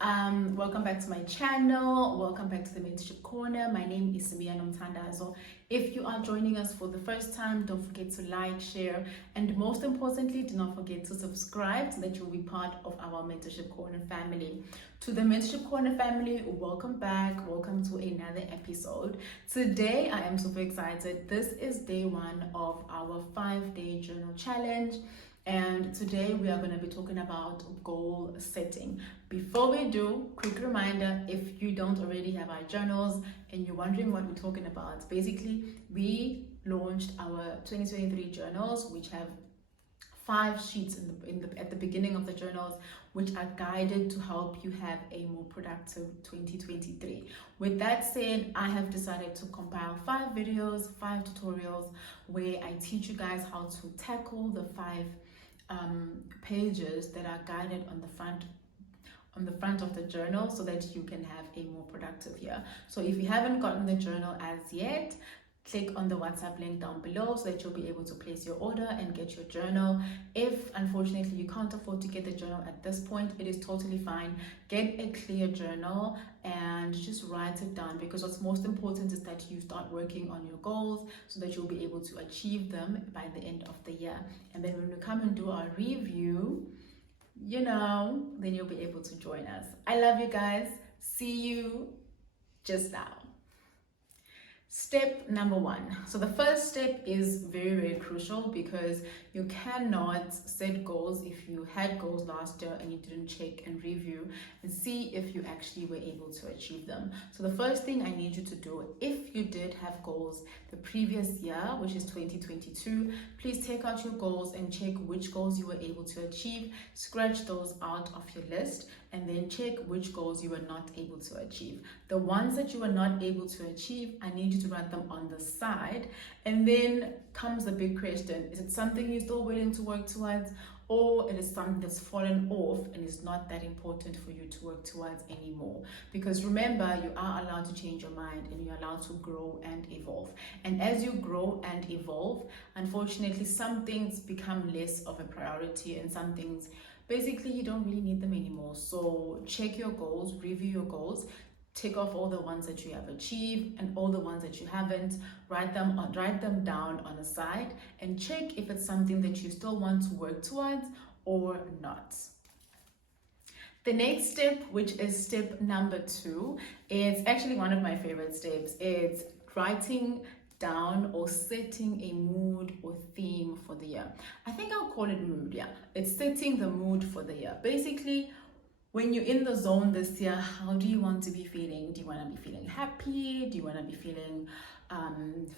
Welcome back to my channel. Welcome back to the Mentorship Corner. My name is Samia Nomthandazo. If you are joining us for the first time, don't forget to like, share, and most importantly, do not forget to subscribe so that you'll be part of our Mentorship Corner family. To the Mentorship Corner family, welcome back. Welcome to another episode. Today, I am super excited. This is day one of our 5-day journal challenge. And today we are going to be talking about goal setting. Before we do, quick reminder, if you don't already have our journals and you're wondering what we're talking about, basically we launched our 2023 journals, which have 5 sheets at the beginning of the journals, which are guided to help you have a more productive 2023. With that said, I have decided to compile 5 videos, 5 tutorials where I teach you guys how to tackle the 5 pages that are guided on the front of the journal so that you can have a more productive year. So if you haven't gotten the journal as yet, click on the WhatsApp link down below so that you'll be able to place your order and get your journal. If unfortunately you can't afford to get the journal at this point, it is totally fine. Get a clear journal and just write it down, because what's most important is that you start working on your goals so that you'll be able to achieve them by the end of the year. And then when we come and do our review, then you'll be able to join us. I love you guys. See you just now. Step number 1. So the first step is very, very crucial, because you cannot set goals if you had goals last year and you didn't check and review and see if you actually were able to achieve them. So the first thing I need you to do, if you did have goals the previous year, which is 2022, please take out your goals and check which goals you were able to achieve. Scratch those out of your list and then check which goals you were not able to achieve. The ones that you were not able to achieve, I need you to write them on the side. And then comes the big question: is it something you're still willing to work towards, or it is something that's fallen off and is not that important for you to work towards anymore? Because remember, you are allowed to change your mind and you're allowed to grow and evolve. And as you grow and evolve, unfortunately, some things become less of a priority and some things, basically, you don't really need them anymore. So check your goals, review your goals, tick off all the ones that you have achieved and all the ones that you haven't. Write them down on a side and check if it's something that you still want to work towards or not. The next step, which is step number 2, is actually one of my favorite steps. It's writing down or setting a mood or theme for the year. I think I'll call it mood. Yeah, it's setting the mood for the year. Basically, when you're in the zone this year, how do you want to be feeling? Do you want to be feeling happy? Do you want to be feeling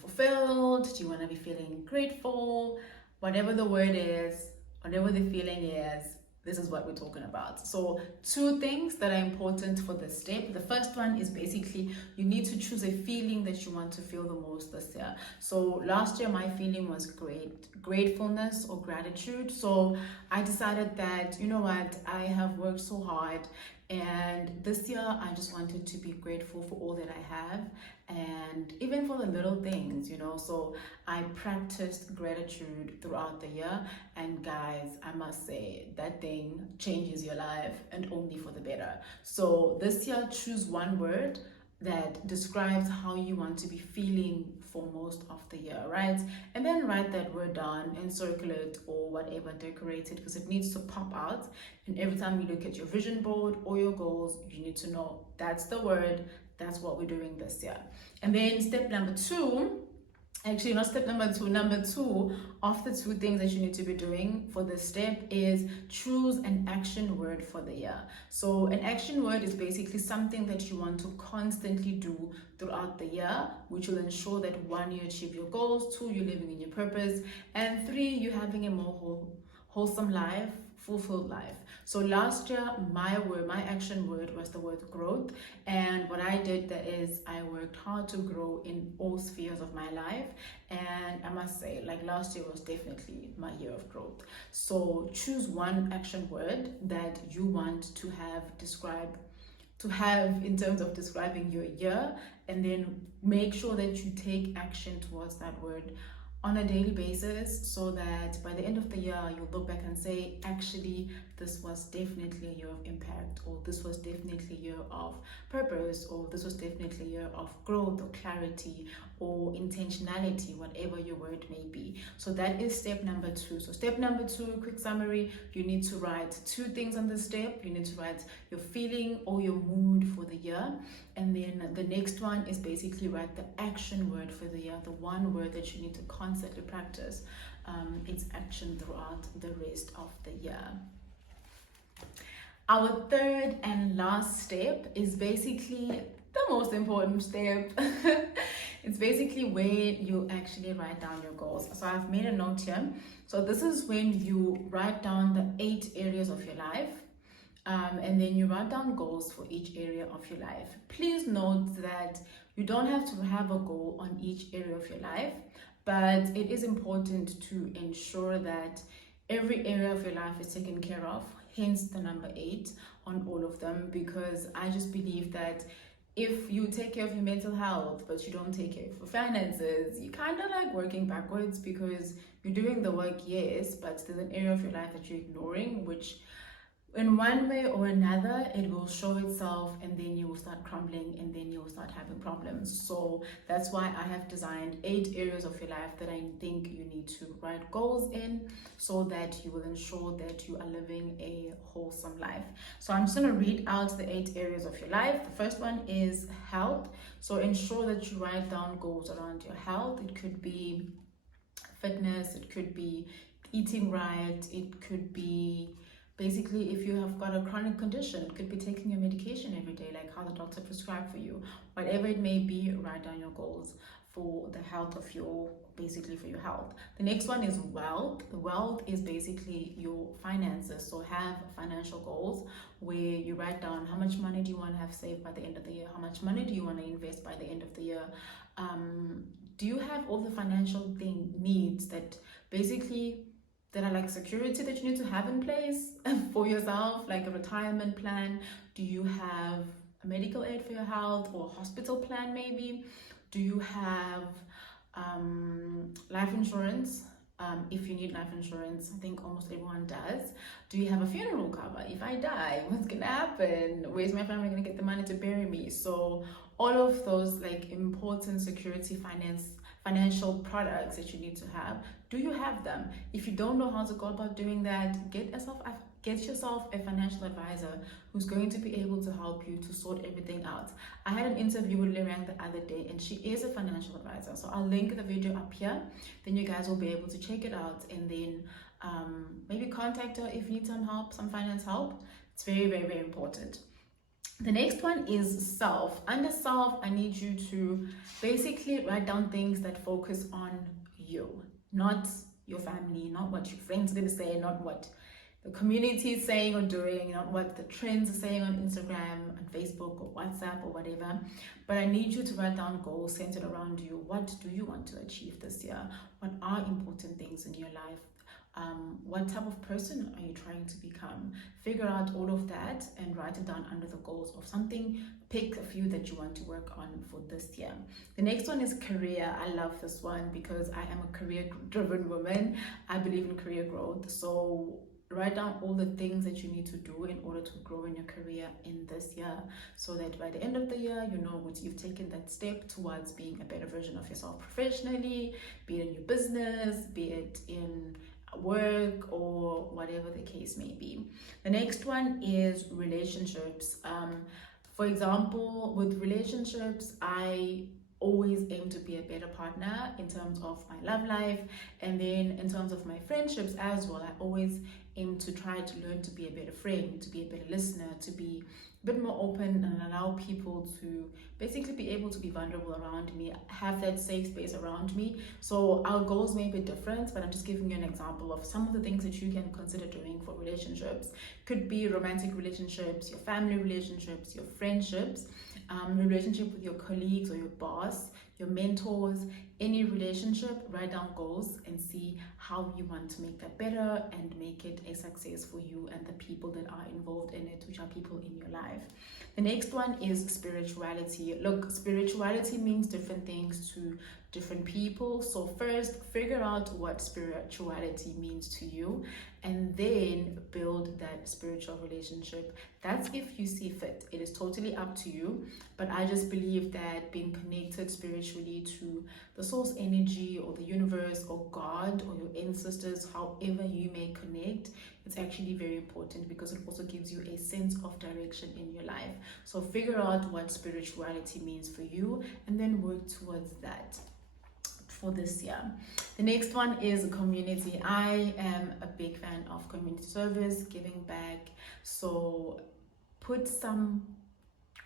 fulfilled? Do you want to be feeling grateful? Whatever the word is, whatever the feeling is, this is what we're talking about. So 2 things that are important for this step. The first one is basically you need to choose a feeling that you want to feel the most this year. So last year my feeling was gratefulness or gratitude. So I decided that, you know what, I have worked so hard, and this year I just wanted to be grateful for all that I have, and even for the little things, so I practiced gratitude throughout the year. And guys, I must say that thing changes your life, and only for the better. So this year, choose one word that describes how you want to be feeling for most of the year, right? And then write that word down and circle it or whatever, decorate it, because it needs to pop out. And every time you look at your vision board or your goals, you need to know that's the word, that's what we're doing this year. And then step number 2, actually not step number 2, number 2 of the 2 things that you need to be doing for this step is choose an action word for the year. So an action word is basically something that you want to constantly do throughout the year, which will ensure that 1, you achieve your goals, 2, you're living in your purpose, and 3, you're having a more wholesome life, fulfilled life. So last year, my action word was the word growth. And what I did is I worked hard to grow in all spheres of my life. And I must say, like, last year was definitely my year of growth. So choose one action word that you want to have in terms of describing your year, and then make sure that you take action towards that word on a daily basis, so that by the end of the year you look back and say, actually, this was definitely a year of impact, or this was definitely a year of purpose, or this was definitely a year of growth or clarity or intentionality, whatever your word may be. So that is step number 2. So step number 2, quick summary: you need to write 2 things on this step. You need to write your feeling or your mood for the year, and then the next one is basically write the action word for the year, the one word that you need to constantly practice its action throughout the rest of the year. Our third and last step is basically the most important step. It's basically where you actually write down your goals. So I've made a note here. So this is when you write down the 8 areas of your life. And then you write down goals for each area of your life. Please note that you don't have to have a goal on each area of your life, but it is important to ensure that every area of your life is taken care of, hence the number 8 on all of them, because I just believe that if you take care of your mental health but you don't take care of your finances, you're kind of like working backwards, because you're doing the work, yes, but there's an area of your life that you're ignoring, which in one way or another it will show itself, and then you will start crumbling, and then you will start having problems. So that's why I have designed 8 areas of your life that I think you need to write goals in, so that you will ensure that you are living a wholesome life. So I'm just going to read out the 8 areas of your life. The first one is health. So ensure that you write down goals around your health. It could be fitness, it could be eating right, it could be basically, if you have got a chronic condition, it could be taking your medication every day, like how the doctor prescribed for you. Whatever it may be, write down your goals for the health of your, basically for your health. The next one is wealth. Wealth is basically your finances. So have financial goals where you write down how much money do you want to have saved by the end of the year, how much money do you want to invest by the end of the year. Do you have all the financial needs that basically that are like security that you need to have in place for yourself, like a retirement plan? Do you have a medical aid for your health, or a hospital plan maybe? Do you have life insurance? If you need life insurance, I think almost everyone does. Do you have a funeral cover? If I die, what's gonna happen? Where's my family gonna get the money to bury me? So all of those like important security financial products that you need to have, do you have them? If you don't know how to go about doing that, get yourself a financial advisor who's going to be able to help you to sort everything out. I had an interview with Lorraine the other day, and she is a financial advisor. So I'll link the video up here. Then you guys will be able to check it out, and then maybe contact her if you need some help, some finance help. It's very, very, very important. The next one is self. Under self, I need you to basically write down things that focus on you, not your family, not what your friends are going to say, not what the community is saying or doing, not what the trends are saying on Instagram, on Facebook, or WhatsApp, or whatever. But I need you to write down goals centered around you. What do you want to achieve this year? What are important things in your life? What type of person are you trying to become? Figure out all of that and write it down under the goals of something. Pick a few that you want to work on for this year. The next one is career. I love this one because I am a career-driven woman. I believe in career growth. So write down all the things that you need to do in order to grow in your career in this year, so that by the end of the year, you know what you've taken that step towards being a better version of yourself professionally, be it in your business, be it in work, or whatever the case may be. The next one is relationships. For example, with relationships, I always aim to be a better partner in terms of my love life, and then in terms of my friendships as well. I always aim to try to learn to be a better friend, to be a better listener, to be a bit more open and allow people to basically be able to be vulnerable around me, have that safe space around me. So our goals may be different, but I'm just giving you an example of some of the things that you can consider doing for relationships. Could be romantic relationships, your family relationships, your friendships, relationship with your colleagues or your boss, your mentors, any relationship. Write down goals and see how you want to make that better and make it a success for you and the people that are involved in it, which are people in your life. The next one is spirituality. Look, spirituality means different things to different people. So first, figure out what spirituality means to you, and then build that spiritual relationship. That's if you see fit. It is totally up to you, but I just believe that being connected spiritually to the source energy or the universe or God or your ancestors, however you may connect, it's actually very important because it also gives you a sense of direction in your life. So figure out what spirituality means for you and then work towards that for this year. The next one is community. I am a big fan of community service, giving back. So put some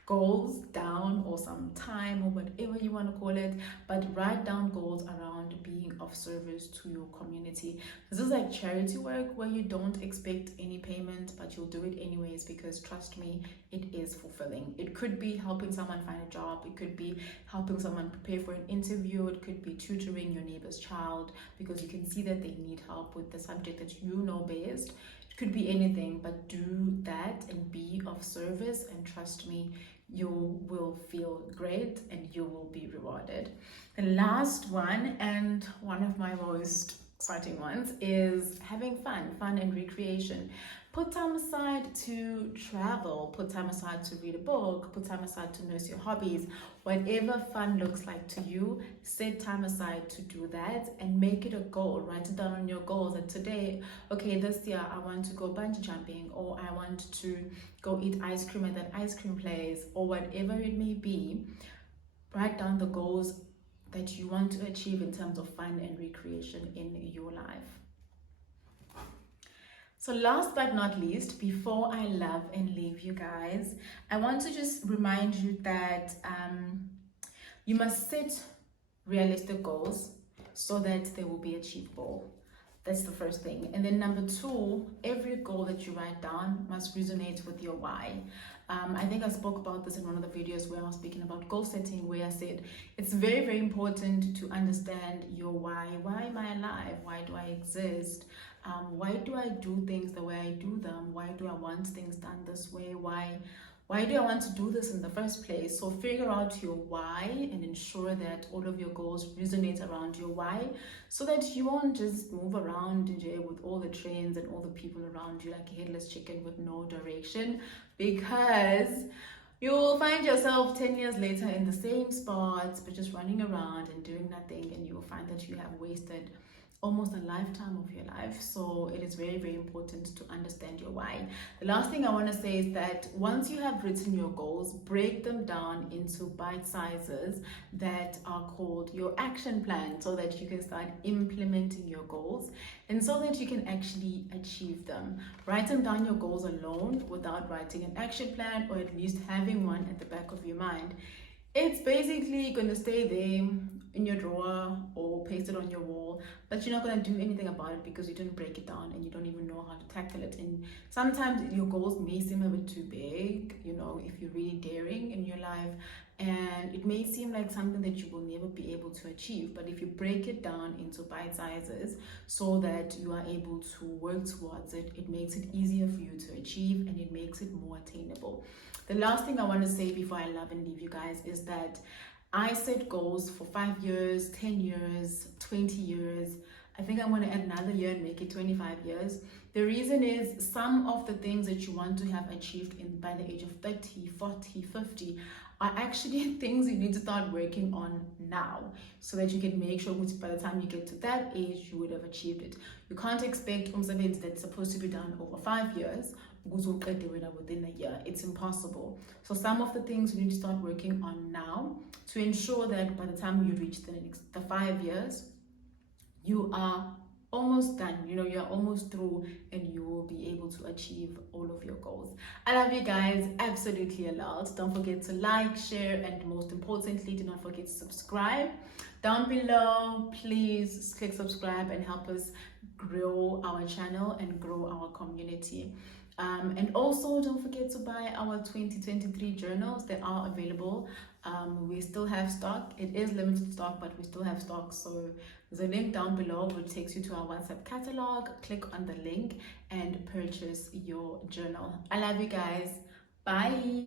goals down, or some time, or whatever you want to call it, but write down goals around being of service to your community. This is like charity work where you don't expect any payment, but you'll do it anyways, because trust me, it is fulfilling. It could be helping someone find a job, it could be helping someone prepare for an interview, it could be tutoring your neighbor's child because you can see that they need help with the subject that you know best. It could be anything, but do that and be of service, and trust me, you will feel great and you will be rewarded. The last one, and one of my most exciting ones, is having fun and recreation. Put time aside to travel, put time aside to read a book, put time aside to nurse your hobbies. Whatever fun looks like to you, set time aside to do that and make it a goal. Write it down on your goals that today, okay, this year I want to go bungee jumping, or I want to go eat ice cream at that ice cream place, or whatever it may be. Write down the goals that you want to achieve in terms of fun and recreation in your life. So last but not least, before I love and leave you guys, I want to just remind you that you must set realistic goals so that they will be achievable. That's the first thing. And then number two, every goal that you write down must resonate with your why. I think I spoke about this in one of the videos where I was speaking about goal setting, where I said it's very, very important to understand your why. Why am I alive? Why do I exist? Why do I do things the way I do them? Why do I want things done this way? Why do I want to do this in the first place? So figure out your why and ensure that all of your goals resonate around your why, so that you won't just move around in jail with all the trends and all the people around you like a headless chicken with no direction, because you'll find yourself 10 years later in the same spot, but just running around and doing nothing, and you will find that you have wasted almost a lifetime of your life. So it is very, very important to understand your why. The last thing I want to say is that once you have written your goals, break them down into bite sizes that are called your action plan, so that you can start implementing your goals and so that you can actually achieve them. Writing down your goals alone without writing an action plan, or at least having one at the back of your mind, it's basically going to stay there in your drawer or pasted on your wall, but you're not going to do anything about it because you didn't break it down and you don't even know how to tackle it. And sometimes your goals may seem a bit too big, you know, if you're really daring in your life, and it may seem like something that you will never be able to achieve. But if you break it down into bite sizes so that you are able to work towards it, it makes it easier for you to achieve and it makes it more attainable. The last thing I want to say before I love and leave you guys is that I set goals for 5 years, 10 years, 20 years. I think I want to add another year and make it 25 years. The reason is some of the things that you want to have achieved by the age of 30, 40, 50 are actually things you need to start working on now, so that you can make sure that by the time you get to that age, you would have achieved it. You can't expect something that's supposed to be done over 5 years within a year. It's impossible. So some of the things you need to start working on now to ensure that by the time you reach the 5 years, you are almost done, you know, you're almost through, and you will be able to achieve all of your goals. I love you guys absolutely a lot. Don't forget to like, share, and most importantly, do not forget to subscribe. Down below, please click subscribe and help us grow our channel and grow our community. And also don't forget to buy our 2023 journals. They are available. We still have stock. It is limited stock, but we still have stock. So there's a link down below which takes you to our WhatsApp catalog. Click on the link and purchase your journal. I love you guys. Bye.